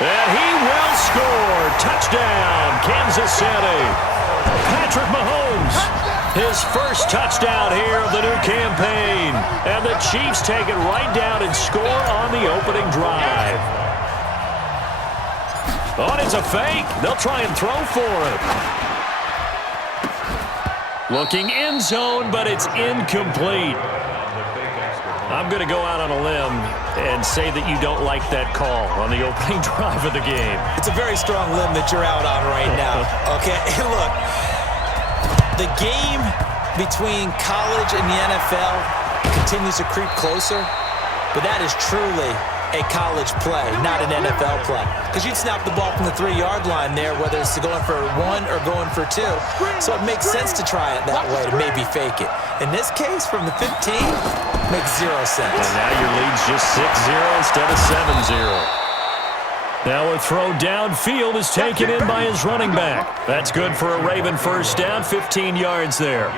And he will score. Touchdown, Kansas City. Patrick Mahomes, his first touchdown here of the new campaign. And the Chiefs take it right down and score on the opening drive. Oh, it's a fake. They'll try and throw for it. Looking end zone, but it's incomplete. I'm going to go out on a limb and say that you don't like that call on the opening drive of the game. It's a very strong limb that you're out on right now. Okay, look, the game between college and the NFL continues to creep closer, but that is truly a college play, not an NFL play. Because you'd snap the ball from the 3-yard line there, whether it's going for 1 or going for 2. So it makes sense to try it that way, to maybe fake it. In this case, from the 15, makes 0 sense. And now your lead's just 6-0 instead of 7-0. Now a throw downfield is taken in by his running back. That's good for a Raven first down, 15 yards there.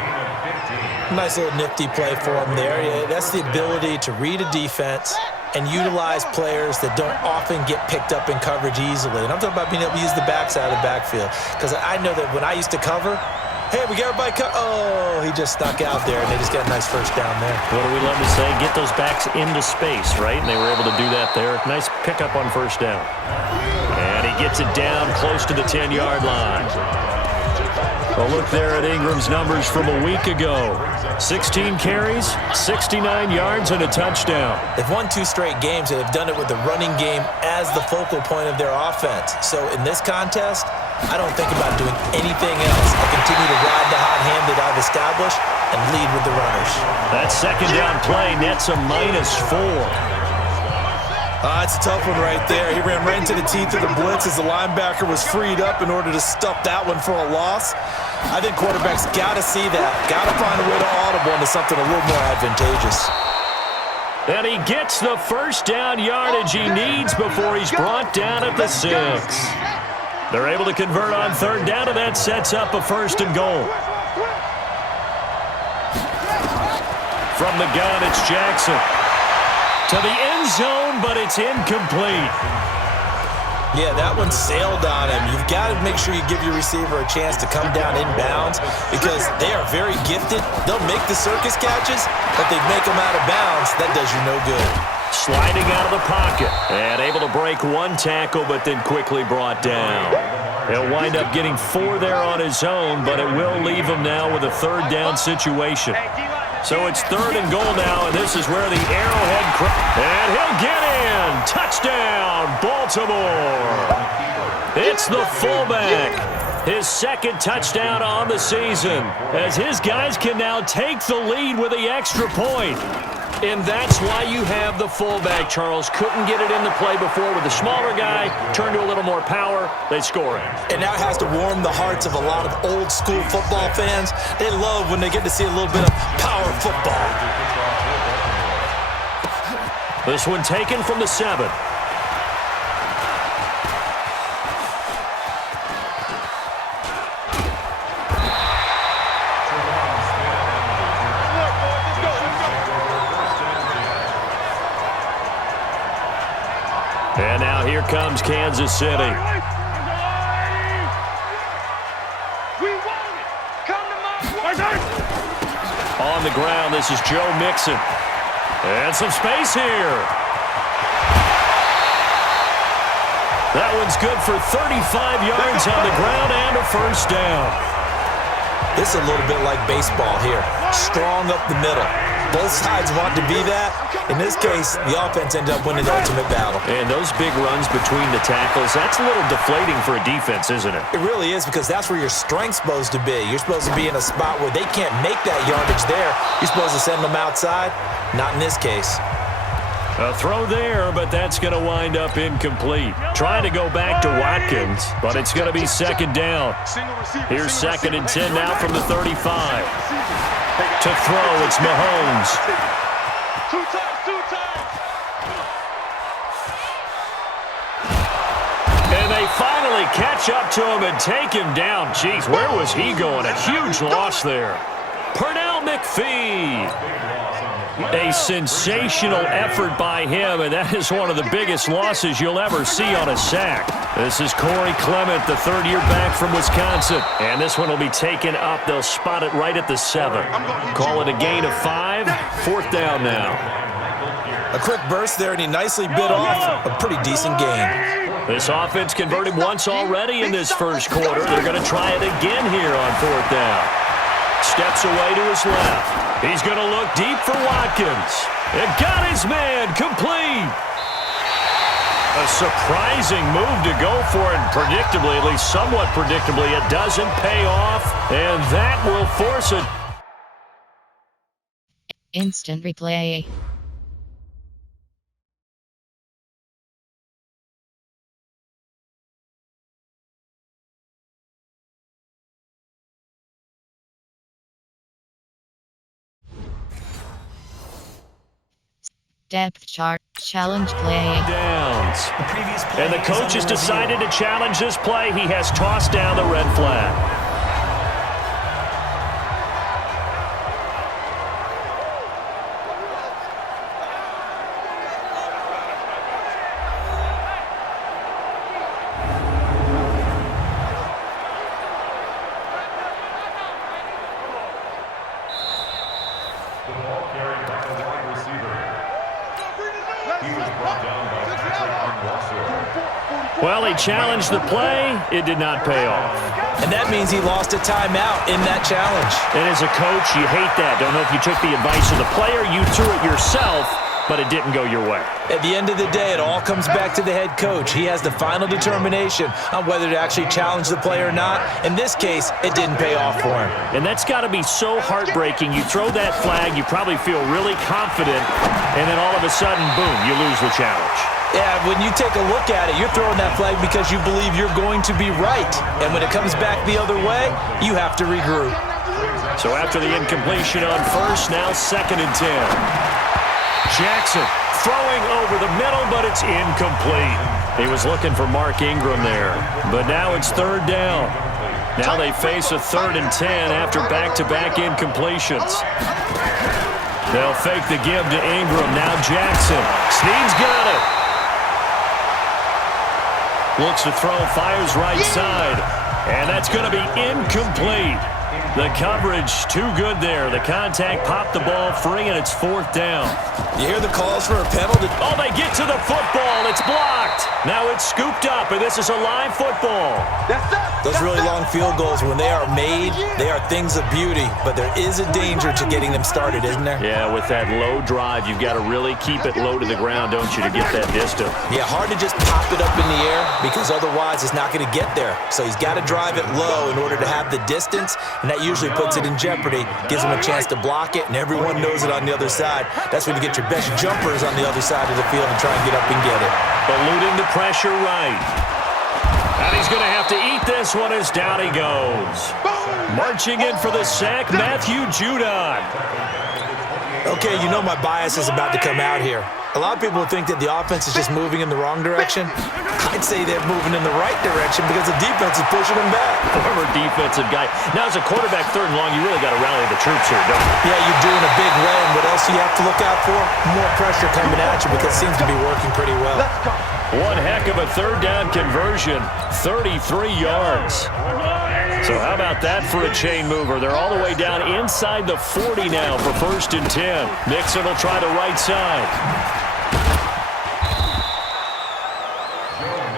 Nice little nifty play for him there. Yeah, that's the ability to read a defense and utilize players that don't often get picked up in coverage easily. And I'm talking about being able to use the backside of the backfield. Because I know that when I used to cover, hey, we got everybody oh, he just stuck out there, and they just got a nice first down there. What do we love to say? Get those backs into space, right? And they were able to do that there. Nice pickup on first down. And he gets it down close to the 10-yard line. A look there at Ingram's numbers from a week ago. 16 carries, 69 yards, and a touchdown. They've won 2 straight games, and they've done it with the running game as the focal point of their offense. So in this contest, I don't think about doing anything else. I continue to ride the hot hand that I've established and lead with the runners. That second down play nets a -4. It's a tough one right there. He ran right into the teeth of the blitz as the linebacker was freed up in order to stuff that one for a loss. I think quarterbacks got to see that. Got to find a way to audible into something a little more advantageous. And he gets the first down yardage he needs before he's brought down at the 6. They're able to convert on third down, and that sets up a 1st and goal. From the gun, it's Jackson. To the end zone, but it's incomplete. Yeah, that one sailed on him. You've got to make sure you give your receiver a chance to come down inbounds because they are very gifted. They'll make the circus catches, but they make them out of bounds. That does you no good. Sliding out of the pocket and able to break 1 tackle, but then quickly brought down. He'll wind up getting 4 there on his own, but it will leave him now with a 3rd down situation. So it's 3rd and goal now, and this is where the arrowhead... And he'll get in! Touchdown, Baltimore! It's the fullback. His 2nd touchdown on the season, as his guys can now take the lead with the extra point. And that's why you have the fullback, Charles. Couldn't get it into play before with the smaller guy. Turned to a little more power. They score it. And that has to warm the hearts of a lot of old-school football fans. They love when they get to see a little bit of power football. This one taken from the 7. And now here comes Kansas City. On the ground, this is Joe Mixon. And some space here. That one's good for 35 yards on the ground and a 1st down. This is a little bit like baseball here. Strong up the middle. Both sides want to be that. In this case, the offense ended up winning the ultimate battle. And those big runs between the tackles, that's a little deflating for a defense, isn't it? It really is, because that's where your strength's supposed to be. You're supposed to be in a spot where they can't make that yardage there. You're supposed to send them outside. Not in this case. A throw there, but that's going to wind up incomplete. Trying to go back to Watkins, but it's going to be 2nd down. Here's 2nd and 10 now from the 35. To throw, it's Mahomes. And they finally catch up to him and take him down. Jeez, where was he going? A huge loss there. Pernell McPhee. A sensational effort by him, and that is one of the biggest losses you'll ever see on a sack. This is Corey Clement, the third-year back from Wisconsin. And this one will be taken up. They'll spot it right at the 7. Call it a gain of 5. 4th down now. A quick burst there, and he nicely bit off a pretty decent gain. This offense converted once already in this first quarter. They're going to try it again here on 4th down. Steps away to his left. He's going to look deep for Watkins. And got his man complete. A surprising move to go for it. Predictably, at least somewhat predictably, it doesn't pay off. And that will force it. Instant replay. Depth chart. Challenge play. Downs. And the coach has decided to challenge this play. He has tossed down the red flag. Well, he challenged the play. It did not pay off. And that means he lost a timeout in that challenge. And as a coach, you hate that. Don't know if you took the advice of the player. You threw it yourself, but it didn't go your way. At the end of the day, it all comes back to the head coach. He has the final determination on whether to actually challenge the play or not. In this case, it didn't pay off for him. And that's got to be so heartbreaking. You throw that flag, you probably feel really confident, and then all of a sudden, boom, you lose the challenge. Yeah, when you take a look at it, you're throwing that flag because you believe you're going to be right. And when it comes back the other way, you have to regroup. So after the incompletion on first, now 2nd and 10. Jackson throwing over the middle, but it's incomplete. He was looking for Mark Ingram there, but now it's 3rd down. Now they face a 3rd and 10 after back-to-back incompletions. They'll fake the give to Ingram. Now Jackson. Snead's got it. Looks to throw, fires right side. And that's going to be incomplete. The coverage too good there. The contact popped the ball free, and it's 4th down. You hear the calls for a penalty? Oh, they get to the football. It's blocked. Now it's scooped up, and this is a live football. Those really long field goals, when they are made, they are things of beauty. But there is a danger to getting them started, isn't there? Yeah, with that low drive, you've got to really keep it low to the ground, don't you, to get that distance. Yeah, hard to just pop it up in the air because otherwise it's not going to get there. So he's got to drive it low in order to have the distance, and that usually puts it in jeopardy, gives him a chance to block it, and everyone knows it on the other side. That's when you get your best jumpers on the other side of the field and try and get up and get it. Eluding the pressure right. And he's going to have to eat this one as down he goes. Marching in for the sack, Matthew Judon. Okay, you know my bias is about to come out here. A lot of people think that the offense is just moving in the wrong direction. I'd say they're moving in the right direction because the defense is pushing them back. Former defensive guy. Now, as a quarterback 3rd and long, you really got to rally the troops here, don't you? Yeah, you're doing a big way, and what else do you have to look out for? More pressure coming at you because it seems to be working pretty well. One heck of a 3rd down conversion, 33 yards. So how about that for a chain mover? They're all the way down inside the 40 now for 1st and 10. Mixon will try the right side.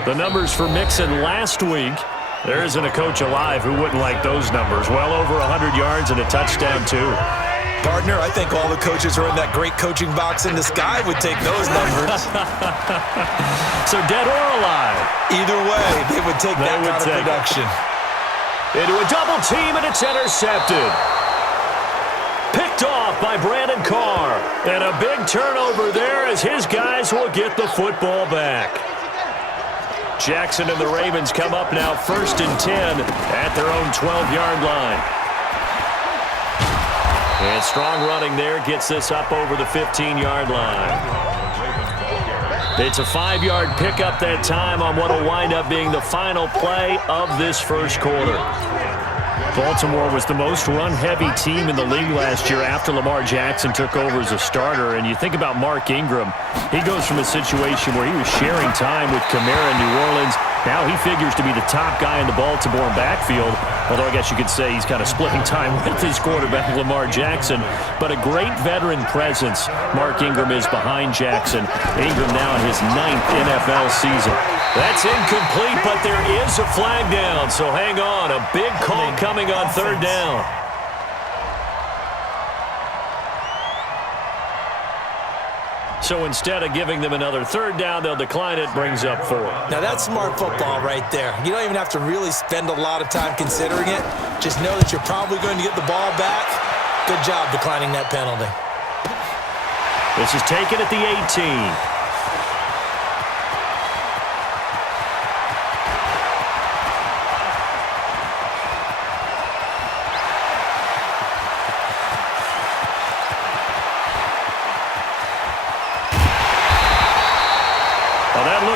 The numbers for Mixon last week, there isn't a coach alive who wouldn't like those numbers. Well over 100 yards and a touchdown, too. Partner, I think all the coaches are in that great coaching box in the sky would take those numbers. So dead or alive? Either way, they would take that kind of production. Into a double team, and it's intercepted. Picked off by Brandon Carr. And a big turnover there as his guys will get the football back. Jackson and the Ravens come up now 1st and 10 at their own 12-yard line. And strong running there gets this up over the 15-yard line. It's a 5-yard pickup that time on what will wind up being the final play of this first quarter. Baltimore was the most run-heavy team in the league last year after Lamar Jackson took over as a starter. And you think about Mark Ingram, he goes from a situation where he was sharing time with Kamara in New Orleans. Now he figures to be the top guy in the Baltimore backfield, although I guess you could say he's kind of splitting time with his quarterback, Lamar Jackson. But a great veteran presence, Mark Ingram is behind Jackson. Ingram now in his 9th NFL season. That's incomplete, but there is a flag down, so hang on. A big call coming on 3rd down. So instead of giving them another 3rd down, they'll decline it, brings up 4. Now that's smart football right there. You don't even have to really spend a lot of time considering it. Just know that you're probably going to get the ball back. Good job declining that penalty. This is taken at the 18.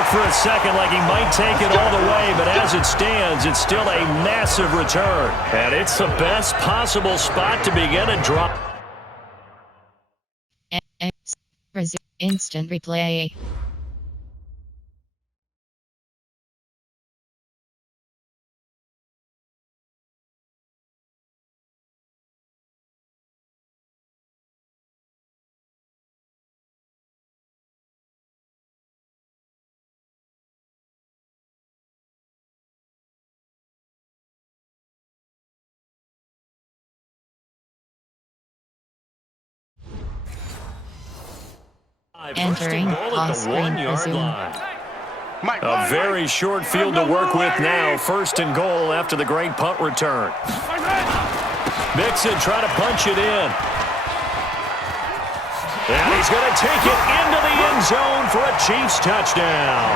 For a second like he might take it all the way, but as it stands, it's still a massive return. And it's the best possible spot to begin a drop. Instant replay. Entering off-screen resume. A very short field to work with now. 1st and goal after the great punt return. Mixon trying to punch it in. And he's going to take it into the end zone for a Chiefs touchdown.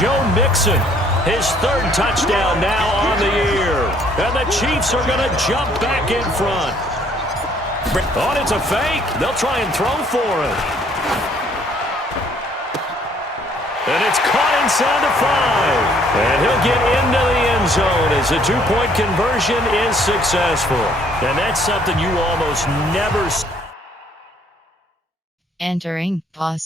Joe Mixon, his 3rd touchdown now on the year. And the Chiefs are going to jump back in front. Oh, it's a fake. They'll try and throw for it. And it's caught inside the 5. And he'll get into the end zone as the 2-point conversion is successful. And that's something you almost never see. Entering pause.